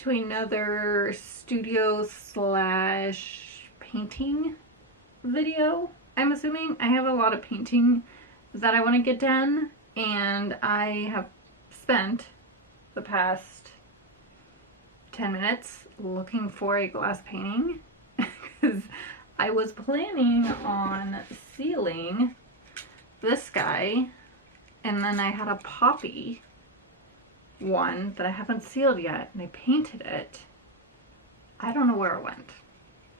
to another studio slash painting video. I'm assuming I have a lot of painting that I want to get done, and I have spent the past 10 minutes looking for a glass painting because I was planning on sealing this guy, and then I had a poppy one that I haven't sealed yet, and I painted it. I don't know where it went.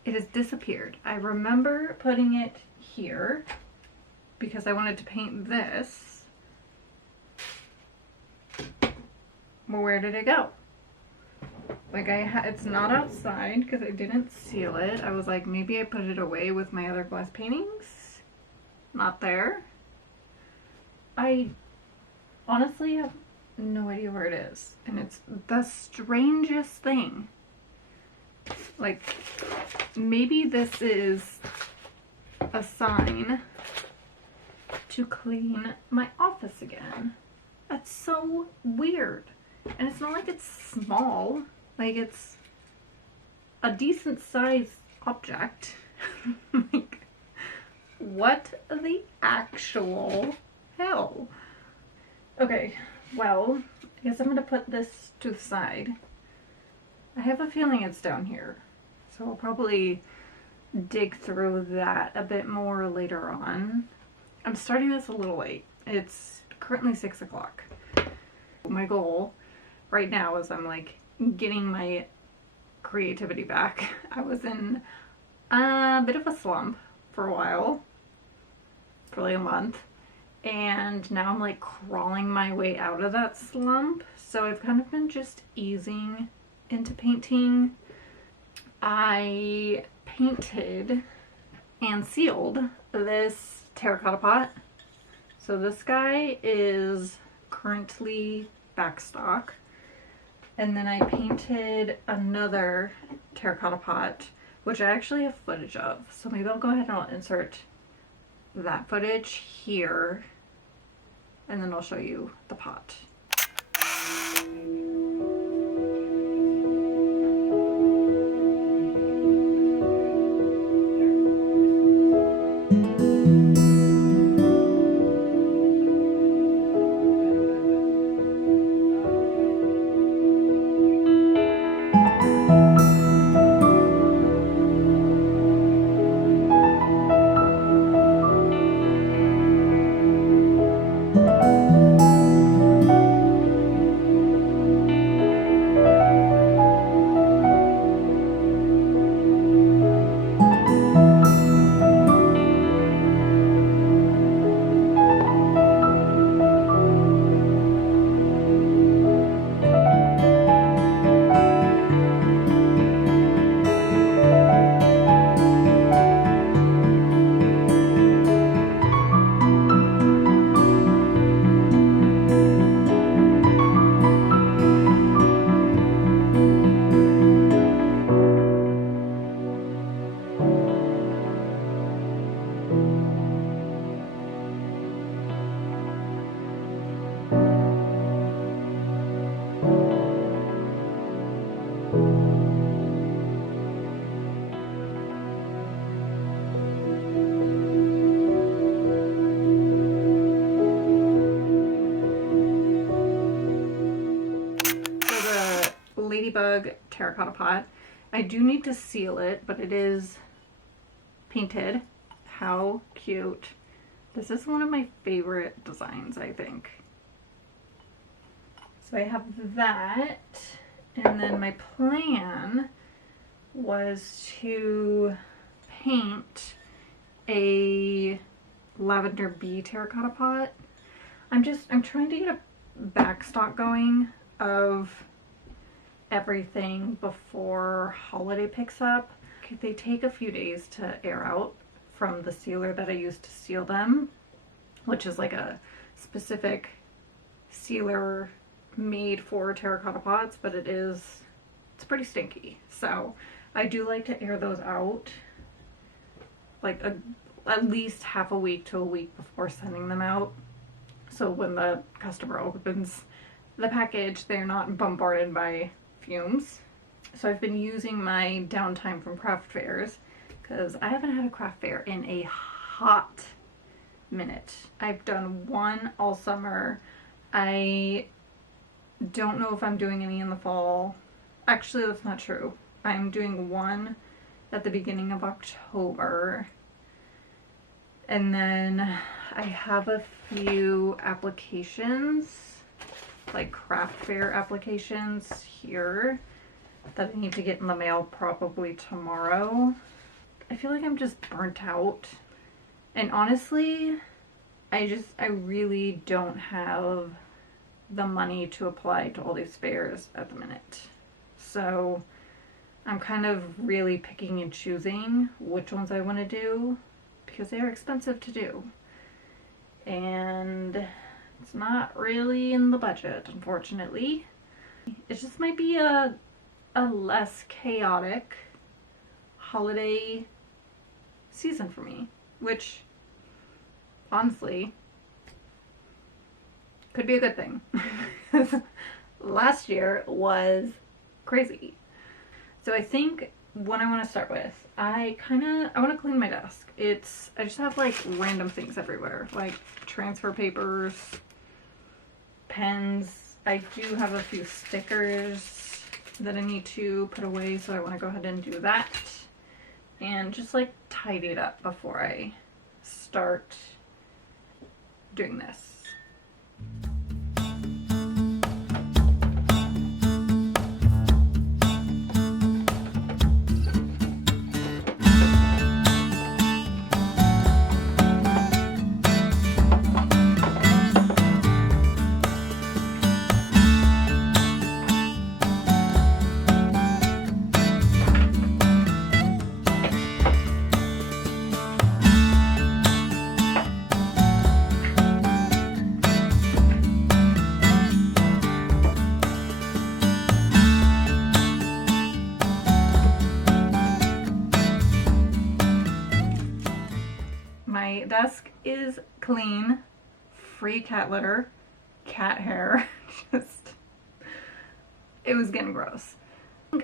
It has disappeared. I remember putting it here because I wanted to paint this. Well, where did it go? Like, it's not outside because I didn't seal it. I was like, maybe I put it away with my other glass paintings. Not there. I honestly have no idea where it is, and it's the strangest thing. Like, maybe this is a sign to clean my office again. That's so weird. And it's not like it's small, like it's a decent sized object. Like, what the actual hell? Okay, well, I guess I'm gonna put this to the side. I have a feeling it's down here, so I'll probably dig through that a bit more later on. I'm starting this a little late. It's currently 6 o'clock. My goal right now is I'm like getting my creativity back. I was in a bit of a slump for a while, for like a month. And now I'm like crawling my way out of that slump. So I've kind of been just easing into painting. I painted and sealed this terracotta pot. So this guy is currently backstock. And then I painted another terracotta pot, which I actually have footage of. So maybe I'll go ahead and I'll insert that footage here, and then I'll show you the pot. Ladybug terracotta pot. I do need to seal it, but it is painted. How cute. This is one of my favorite designs, I think. So I have that, and then my plan was to paint a lavender bee terracotta pot. I'm trying to get a backstock going of everything before holiday picks up. They take a few days to air out from the sealer that I used to seal them, which is like a specific sealer made for terracotta pots, but it's pretty stinky. So I do like to air those out like at least half a week to a week before sending them out. So when the customer opens the package, they're not bombarded by fumes. So I've been using my downtime from craft fairs because I haven't had a craft fair in a hot minute. I've done one all summer. I don't know if I'm doing any in the fall. Actually, that's not true. I'm doing one at the beginning of October. And then I have a few applications, like craft fair applications here that I need to get in the mail probably tomorrow. I feel like I'm just burnt out. And honestly, I really don't have the money to apply to all these fairs at the minute. So I'm kind of really picking and choosing which ones I want to do because they are expensive to do. And it's not really in the budget, unfortunately. It just might be a less chaotic holiday season for me, which honestly could be a good thing. Last year was crazy. So I think what I want to start with, I want to clean my desk. I just have like random things everywhere, like transfer papers, pens. I do have a few stickers that I need to put away, so I want to go ahead and do that and just like tidy it up before I start doing this. My desk is clean, free cat litter, cat hair, just, it was getting gross.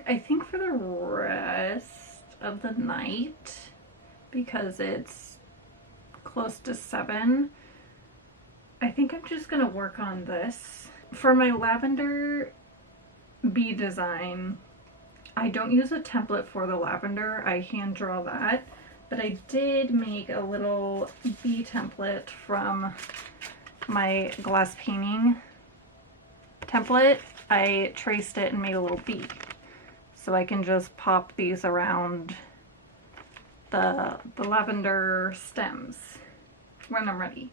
I think for the rest of the night, because it's close to 7, I think I'm just gonna work on this. For my lavender bee design, I don't use a template for the lavender, I hand draw that. But I did make a little bee template from my glass painting template. I traced it and made a little bee. So I can just pop these around the lavender stems when I'm ready.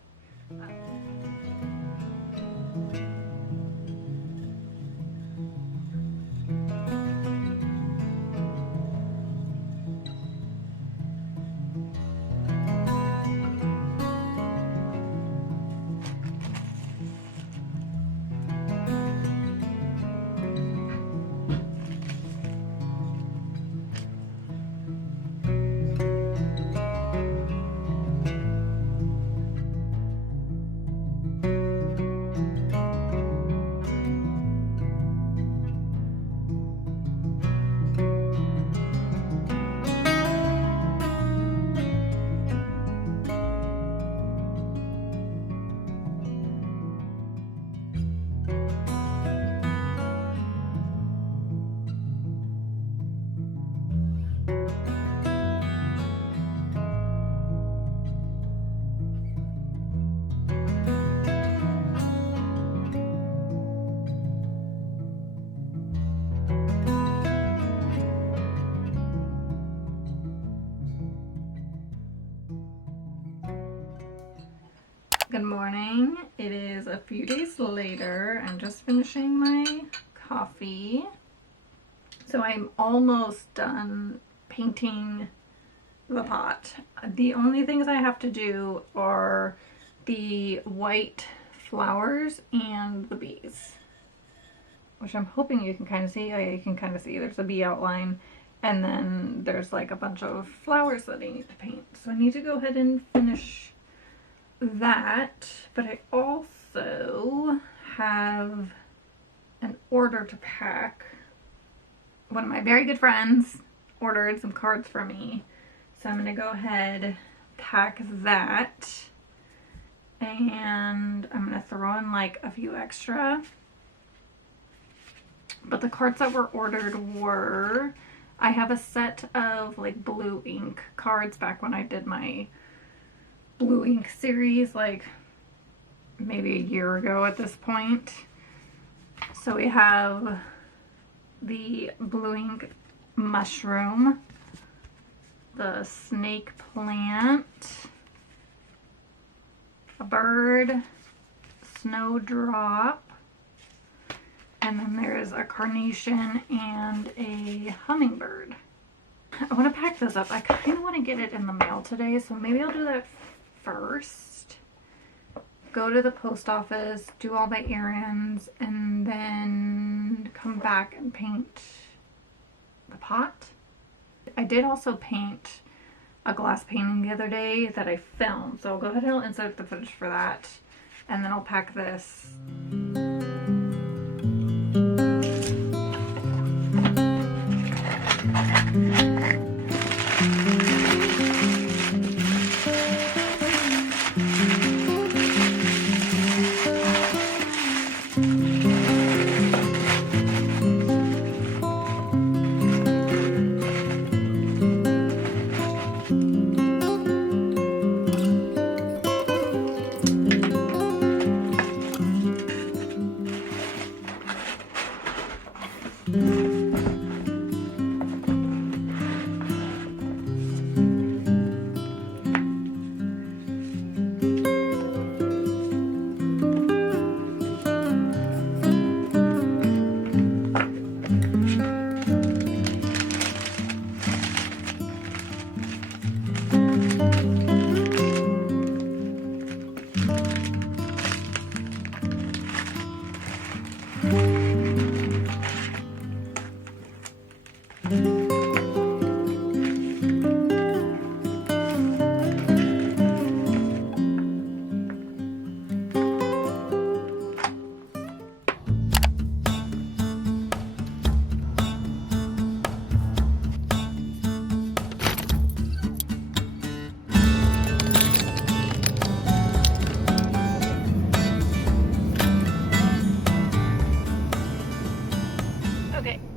Good morning. It is a few days later. I'm just finishing my coffee. So I'm almost done painting the pot. The only things I have to do are the white flowers and the bees, which I'm hoping you can kind of see. Oh yeah, you can kind of see there's a bee outline, and then there's like a bunch of flowers that I need to paint. So I need to go ahead and finish that, but I also have an order to pack one of my very good friends ordered some cards for me. So I'm going to go ahead, pack that, and I'm going to throw in like a few extra. But the cards that were ordered were, I have a set of like blue ink cards back when I did my blue ink series, like maybe a year ago at this point. So we have the blue ink mushroom, the snake plant, a bird, snowdrop, and then there's a carnation and a hummingbird. I want to pack this up. I kind of want to get it in the mail today, so maybe I'll do that first. Go to the post office, do all my errands, and then come back and paint the pot. I did also paint a glass painting the other day that I filmed, so I'll go ahead and insert the footage for that, and then I'll pack this.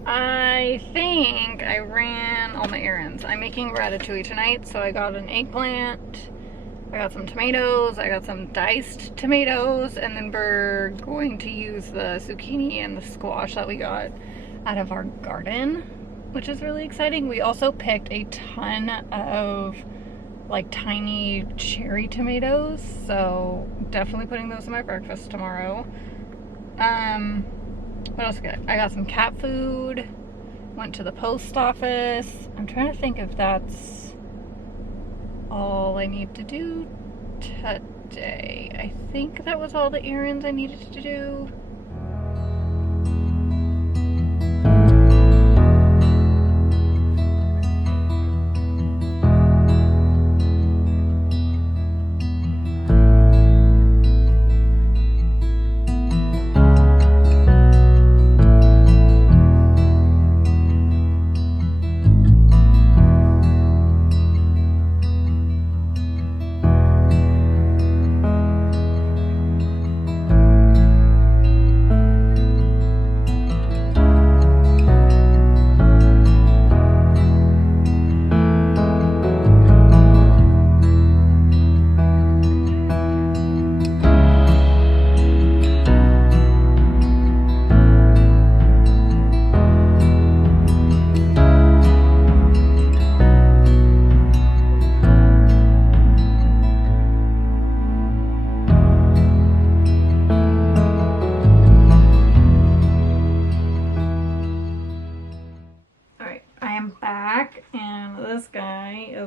I think I ran all my errands. I'm making ratatouille tonight, so I got an eggplant, I got some tomatoes, I got some diced tomatoes, and then we're going to use the zucchini and the squash that we got out of our garden, which is really exciting. We also picked a ton of like tiny cherry tomatoes, so definitely putting those in my breakfast tomorrow. What else I got? I got some cat food, went to the post office. I'm trying to think if that's all I need to do today. I think that was all the errands I needed to do.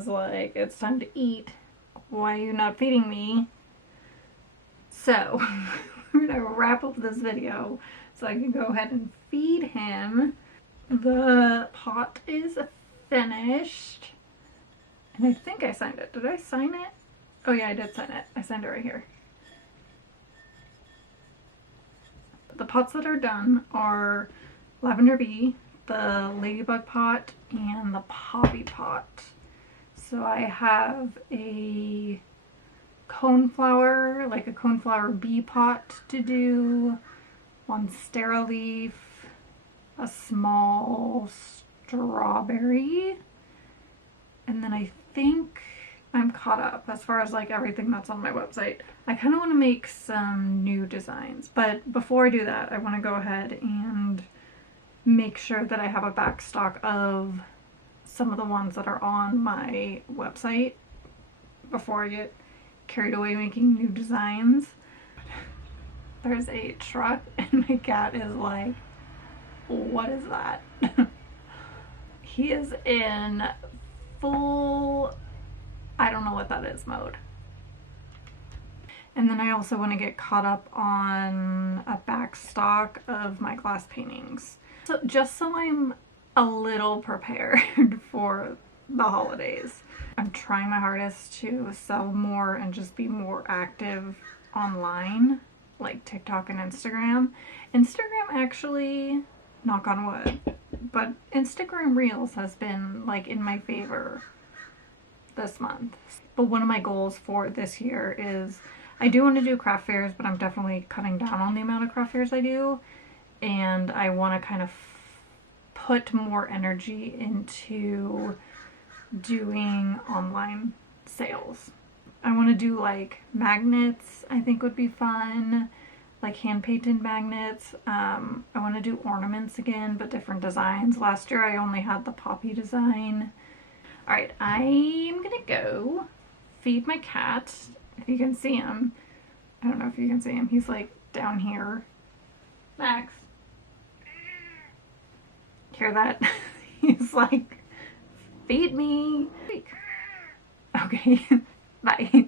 Like, it's time to eat. Why are you not feeding me? So we're gonna wrap up this video so I can go ahead and feed him. The pot is finished, and I think I signed it. Did I sign it? Oh yeah, I did sign it. I signed it right here. The pots that are done are Lavender Bee, the ladybug pot and the poppy pot. So I have a coneflower, like a coneflower bee pot to do, one Stearileaf, a small strawberry, and then I think I'm caught up as far as like everything that's on my website. I kind of want to make some new designs, but before I do that, I want to go ahead and make sure that I have a back stock of some of the ones that are on my website before I get carried away making new designs. There's a truck and my cat is like, what is that? He is in full, I don't know what that is mode. And then I also want to get caught up on a back stock of my glass paintings. So just so I'm a little prepared for the holidays. I'm trying my hardest to sell more and just be more active online, like TikTok and Instagram. Instagram actually, knock on wood, but Instagram Reels has been like in my favor this month. But one of my goals for this year is I do want to do craft fairs, but I'm definitely cutting down on the amount of craft fairs I do, and I want to kind of put more energy into doing online sales. I want to do like magnets, I think would be fun, like hand painted magnets. I want to do ornaments again, but different designs. Last year I only had the poppy design. Alright, I'm gonna go feed my cat. If you can see him. I don't know if you can see him. He's like down here. Max. Hear that? He's like, feed me. Okay, bye.